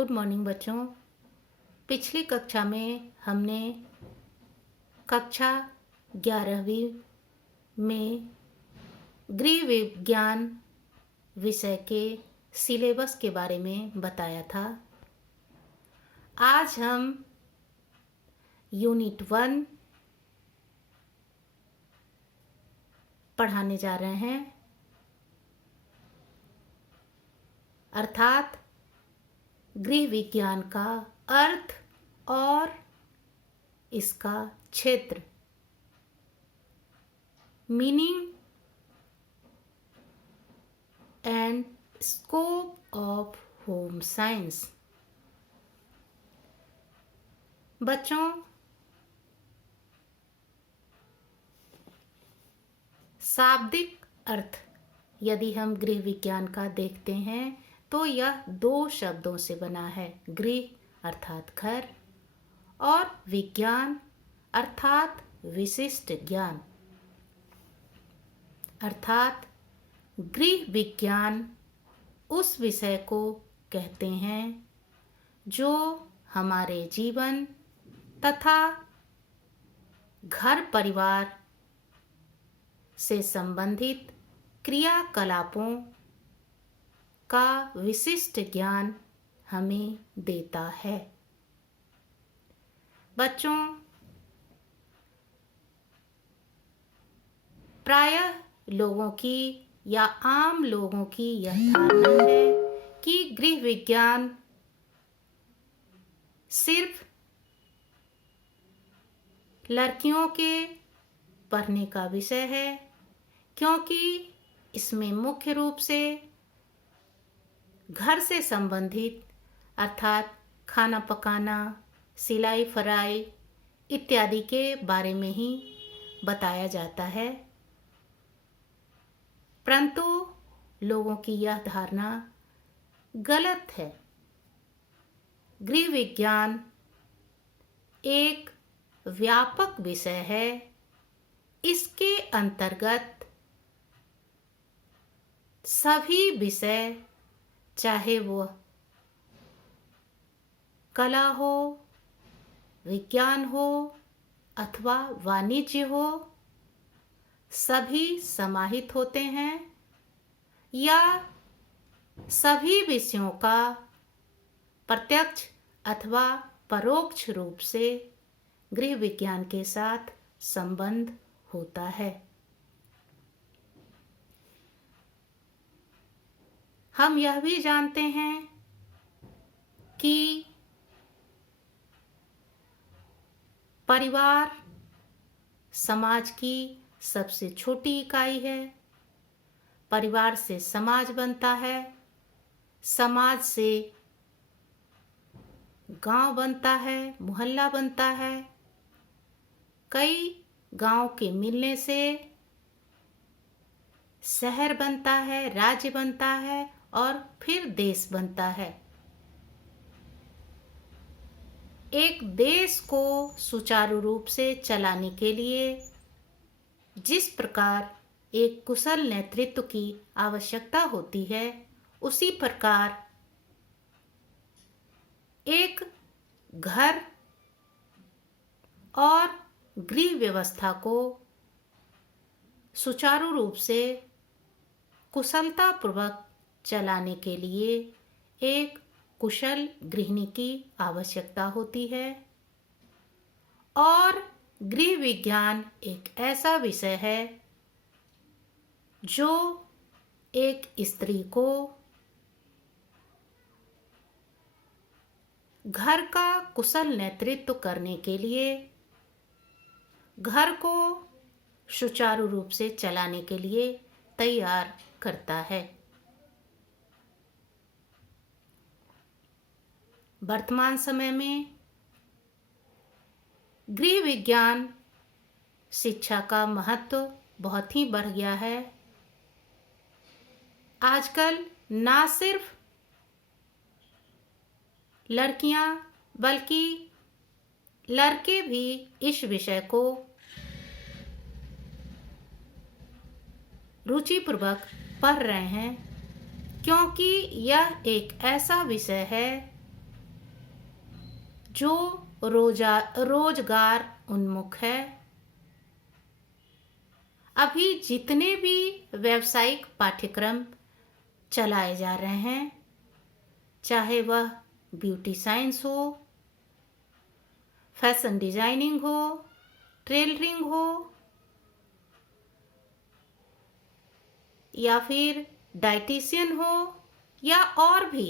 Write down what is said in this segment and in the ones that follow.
Good morning बच्चों। पिछली कक्षा में हमने कक्षा 11वीं में गृह विज्ञान विषय के सिलेबस के बारे में बताया था। आज हम यूनिट 1 पढ़ाने जा रहे हैं, अर्थात गृह विज्ञान का अर्थ और इसका क्षेत्र, meaning and scope of home science. बच्चों, शाब्दिक अर्थ यदि हम गृह विज्ञान का देखते हैं तो यह 2 शब्दों से बना है। गृह अर्थात घर और विज्ञान अर्थात विशिष्ट ज्ञान। अर्थात गृह विज्ञान उस विषय को कहते हैं जो हमारे जीवन तथा घर परिवार से संबंधित क्रियाकलापों का विशिष्ट ज्ञान हमें देता है। बच्चों, प्रायः लोगों की या आम लोगों की यह धारणा है कि गृह विज्ञान सिर्फ लड़कियों के पढ़ने का विषय है, क्योंकि इसमें मुख्य रूप से घर से संबंधित अर्थात खाना पकाना, सिलाई फराई इत्यादि के बारे में ही बताया जाता है। परंतु लोगों की यह धारणा गलत है। गृह विज्ञान एक व्यापक विषय है। इसके अंतर्गत सभी विषय, चाहे वो कला हो, विज्ञान हो अथवा वाणिज्य हो, सभी समाहित होते हैं या सभी विषयों का प्रत्यक्ष अथवा परोक्ष रूप से गृह विज्ञान के साथ संबंध होता है। हम यह भी जानते हैं कि परिवार समाज की सबसे छोटी इकाई है। परिवार से समाज बनता है, समाज से गांव बनता है, मोहल्ला बनता है। कई गांव के मिलने से शहर बनता है, राज्य बनता है और फिर देश बनता है। एक देश को सुचारू रूप से चलाने के लिए जिस प्रकार एक कुशल नेतृत्व की आवश्यकता होती है, उसी प्रकार एक घर और गृह व्यवस्था को सुचारू रूप से कुशलतापूर्वक चलाने के लिए एक कुशल गृहिणी की आवश्यकता होती है। और गृह विज्ञान एक ऐसा विषय है जो एक स्त्री को घर का कुशल नेतृत्व करने के लिए, घर को सुचारू रूप से चलाने के लिए तैयार करता है। वर्तमान समय में गृह विज्ञान शिक्षा का महत्व बहुत ही बढ़ गया है। आजकल ना सिर्फ लड़कियां बल्कि लड़के भी इस विषय को रुचिपूर्वक पढ़ रहे हैं, क्योंकि यह एक ऐसा विषय है जो रोजगार उन्मुख है। अभी जितने भी व्यावसायिक पाठ्यक्रम चलाए जा रहे हैं, चाहे वह ब्यूटी साइंस हो, फैशन डिजाइनिंग हो, टेलरिंग हो, या फिर डाइटिशियन हो, या और भी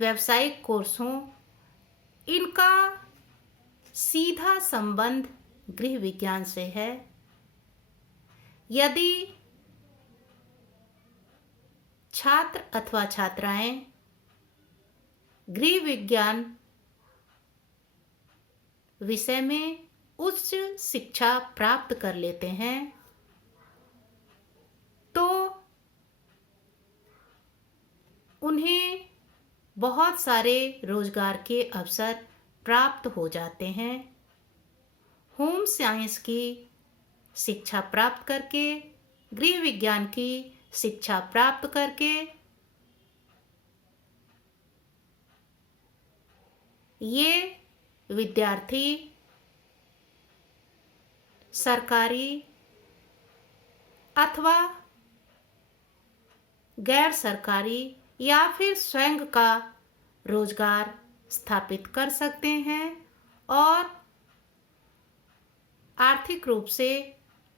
व्यावसायिक कोर्स हो, इनका सीधा संबंध गृह विज्ञान से है। यदि छात्र अथवा छात्राएं गृह विज्ञान विषय में उच्च शिक्षा प्राप्त कर लेते हैं तो उन्हें बहुत सारे रोजगार के अवसर प्राप्त हो जाते हैं। होम साइंस की शिक्षा प्राप्त करके, गृह विज्ञान की शिक्षा प्राप्त करके ये विद्यार्थी सरकारी अथवा गैर सरकारी या फिर स्वयं का रोजगार स्थापित कर सकते हैं और आर्थिक रूप से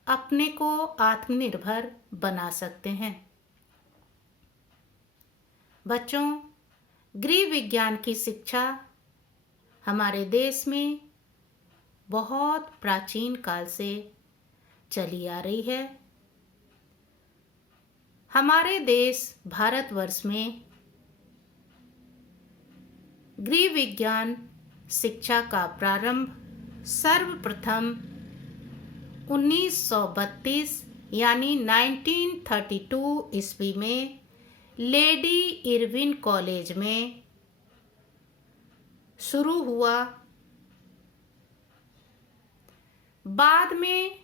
अपने को आत्मनिर्भर बना सकते हैं। बच्चों, गृह विज्ञान की शिक्षा हमारे देश में बहुत प्राचीन काल से चली आ रही है। हमारे देश भारतवर्ष में गृह विज्ञान शिक्षा का प्रारंभ सर्वप्रथम 1932 यानी 1932 ईस्वी में लेडी इरविन कॉलेज में शुरू हुआ। बाद में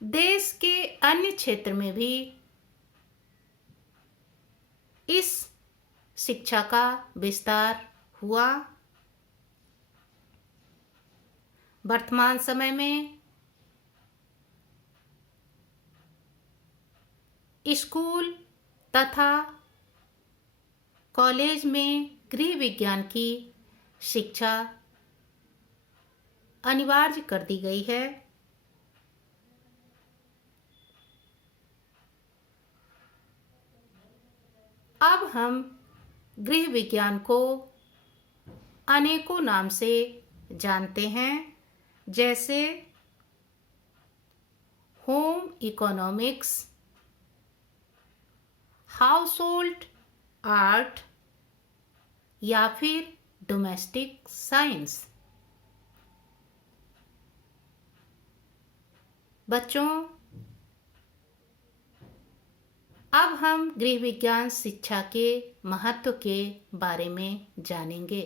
देश के अन्य क्षेत्र में भी इस शिक्षा का विस्तार हुआ। वर्तमान समय में स्कूल तथा कॉलेज में गृह विज्ञान की शिक्षा अनिवार्य कर दी गई है। अब हम गृह विज्ञान को अनेकों नाम से जानते हैं, जैसे home economics, house hold art या फिर डोमेस्टिक साइंस। बच्चों, अब हम गृह विज्ञान शिक्षा के महत्व के बारे में जानेंगे।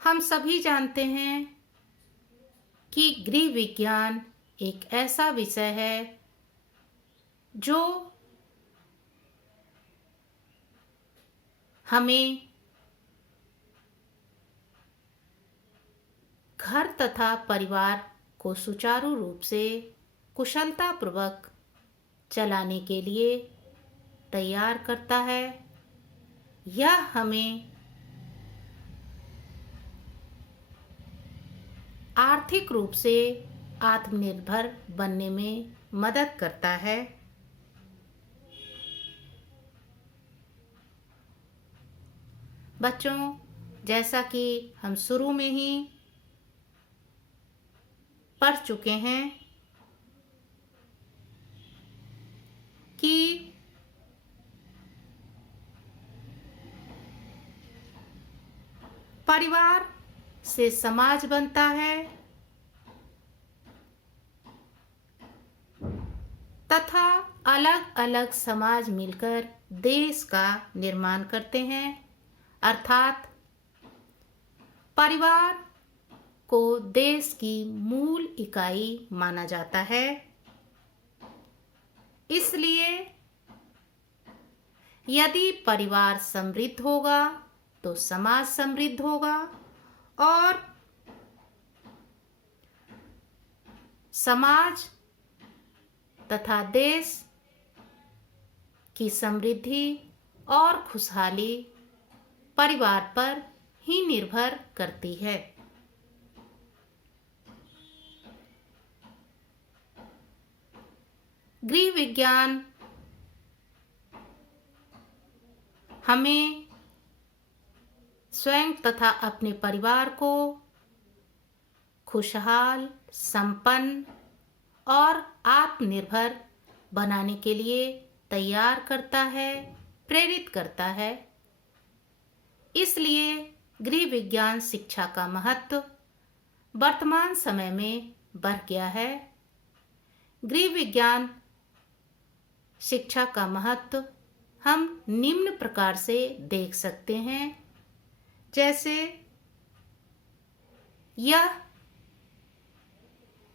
हम सभी जानते हैं कि गृह विज्ञान एक ऐसा विषय है जो हमें घर तथा परिवार को सुचारू रूप से कुशलतापूर्वक चलाने के लिए तैयार करता है। यह हमें आर्थिक रूप से आत्मनिर्भर बनने में मदद करता है। बच्चों, जैसा कि हम शुरू में ही पढ़ चुके हैं कि परिवार से समाज बनता है तथा अलग अलग समाज मिलकर देश का निर्माण करते हैं। अर्थात परिवार को देश की मूल इकाई माना जाता है। इसलिए यदि परिवार समृद्ध होगा तो समाज समृद्ध होगा और समाज तथा देश की समृद्धि और खुशहाली परिवार पर ही निर्भर करती है। गृह विज्ञान हमें स्वयं तथा अपने परिवार को खुशहाल, संपन्न और आत्मनिर्भर बनाने के लिए तैयार करता है, प्रेरित करता है। इसलिए गृह विज्ञान शिक्षा का महत्व वर्तमान समय में बढ़ गया है। गृह विज्ञान शिक्षा का महत्व हम निम्न प्रकार से देख सकते हैं, जैसे यह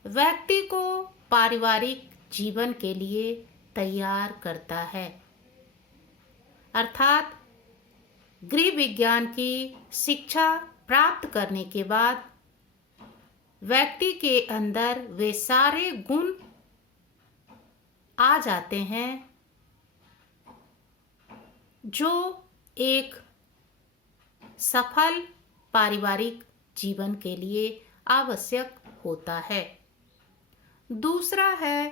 व्यक्ति को पारिवारिक जीवन के लिए तैयार करता है, अर्थात गृह विज्ञान की शिक्षा प्राप्त करने के बाद व्यक्ति के अंदर वे सारे गुण आ जाते हैं जो एक सफल पारिवारिक जीवन के लिए आवश्यक होता है। दूसरा है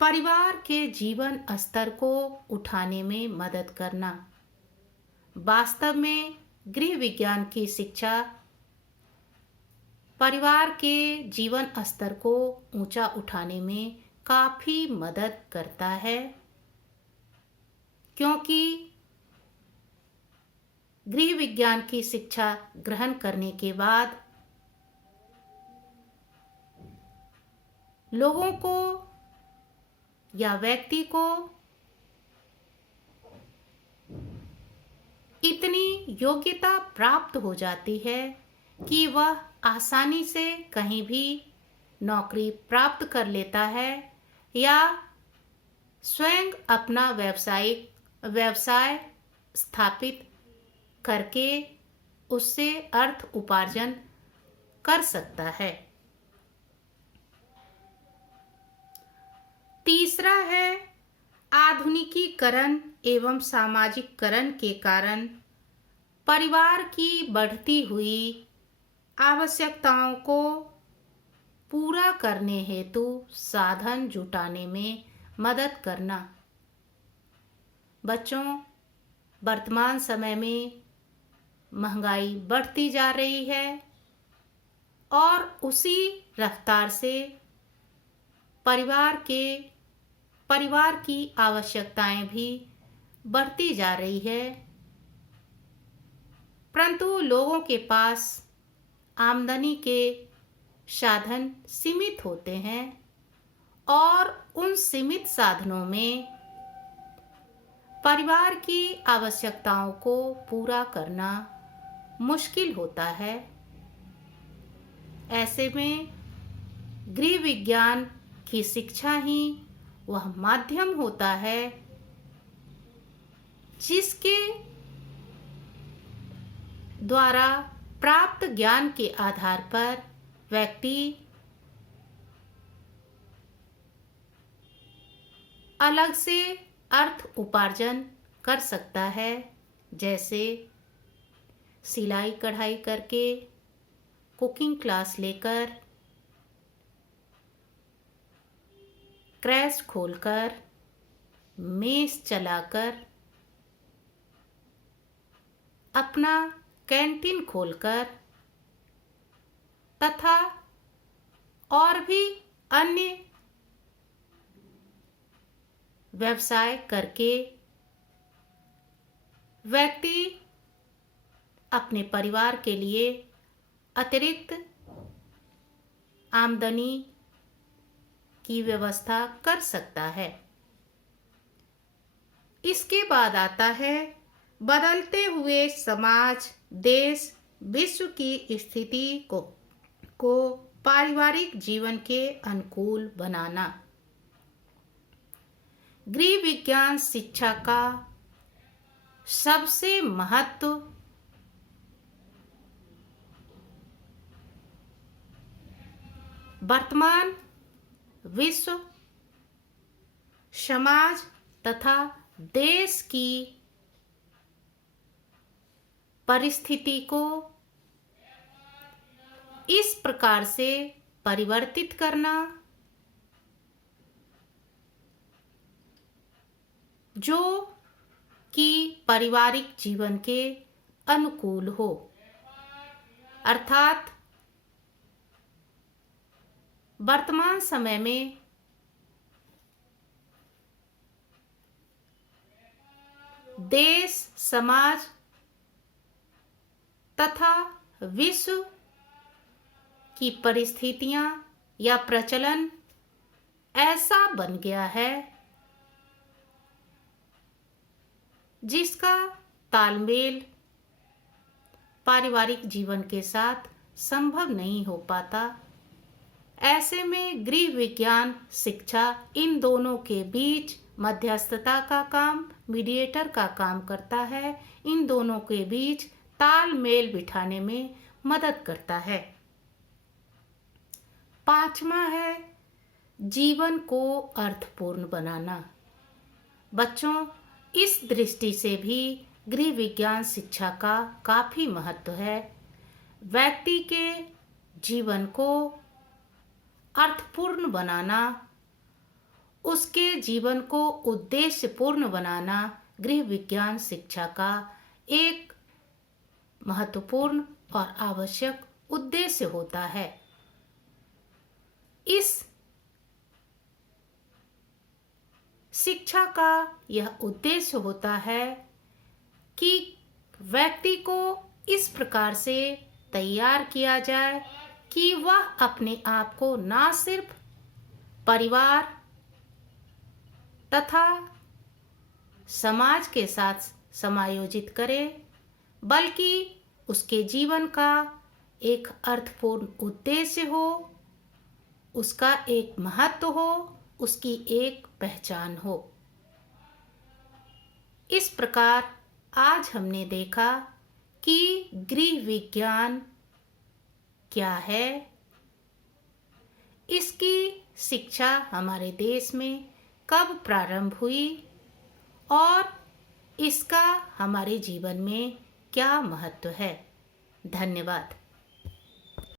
परिवार के जीवन स्तर को उठाने में मदद करना। वास्तव में गृह विज्ञान की शिक्षा परिवार के जीवन स्तर को ऊंचा उठाने में काफी मदद करता है, क्योंकि गृह विज्ञान की शिक्षा ग्रहण करने के बाद लोगों को या व्यक्ति को इतनी योग्यता प्राप्त हो जाती है कि वह आसानी से कहीं भी नौकरी प्राप्त कर लेता है या स्वयं अपना व्यवसाय स्थापित करके उससे अर्थ उपार्जन कर सकता है। तीसरा है आधुनिकीकरण एवं सामाजिककरण के कारण परिवार की बढ़ती हुई आवश्यकताओं को पूरा करने हेतु साधन जुटाने में मदद करना। बच्चों, वर्तमान समय में महंगाई बढ़ती जा रही है और उसी रफ्तार से परिवार की आवश्यकताएं भी बढ़ती जा रही है, परंतु लोगों के पास आमदनी के साधन सीमित होते हैं और उन सीमित साधनों में परिवार की आवश्यकताओं को पूरा करना मुश्किल होता है। ऐसे में गृह विज्ञान की शिक्षा ही वह माध्यम होता है जिसके द्वारा प्राप्त ज्ञान के आधार पर व्यक्ति अलग से अर्थ उपार्जन कर सकता है, जैसे सिलाई कढ़ाई करके, कुकिंग क्लास लेकर, क्रैश खोलकर, मेस चलाकर, अपना कैंटीन खोलकर तथा और भी अन्य व्यवसाय करके व्यक्ति अपने परिवार के लिए अतिरिक्त आमदनी की व्यवस्था कर सकता है। इसके बाद आता है बदलते हुए समाज, देश, विश्व की स्थिति को पारिवारिक जीवन के अनुकूल बनाना। गृह विज्ञान शिक्षा का सबसे महत्व वर्तमान विश्व, समाज तथा देश की परिस्थिति को इस प्रकार से परिवर्तित करना जो कि पारिवारिक जीवन के अनुकूल हो, अर्थात वर्तमान समय में देश, समाज तथा विश्व की परिस्थितियां या प्रचलन ऐसा बन गया है जिसका तालमेल पारिवारिक जीवन के साथ संभव नहीं हो पाता। ऐसे में गृह विज्ञान शिक्षा इन दोनों के बीच मध्यस्थता का काम, मीडिएटर का काम करता है। इन दोनों के बीच तालमेल बिठाने में मदद करता है। पांचवा है जीवन को अर्थपूर्ण बनाना। बच्चों, इस दृष्टि से भी गृह विज्ञान शिक्षा का काफी महत्व है। व्यक्ति के जीवन को अर्थपूर्ण बनाना, उसके जीवन को उद्देश्यपूर्ण बनाना गृह विज्ञान शिक्षा का एक महत्वपूर्ण और आवश्यक उद्देश्य होता है। इस शिक्षा का यह उद्देश्य होता है कि व्यक्ति को इस प्रकार से तैयार किया जाए कि वह अपने आप को ना सिर्फ परिवार तथा समाज के साथ समायोजित करे, बल्कि उसके जीवन का एक अर्थपूर्ण उद्देश्य हो, उसका एक महत्व हो, उसकी एक पहचान हो। इस प्रकार आज हमने देखा कि गृह विज्ञान क्या है, इसकी शिक्षा हमारे देश में कब प्रारंभ हुई और इसका हमारे जीवन में क्या महत्व है। धन्यवाद।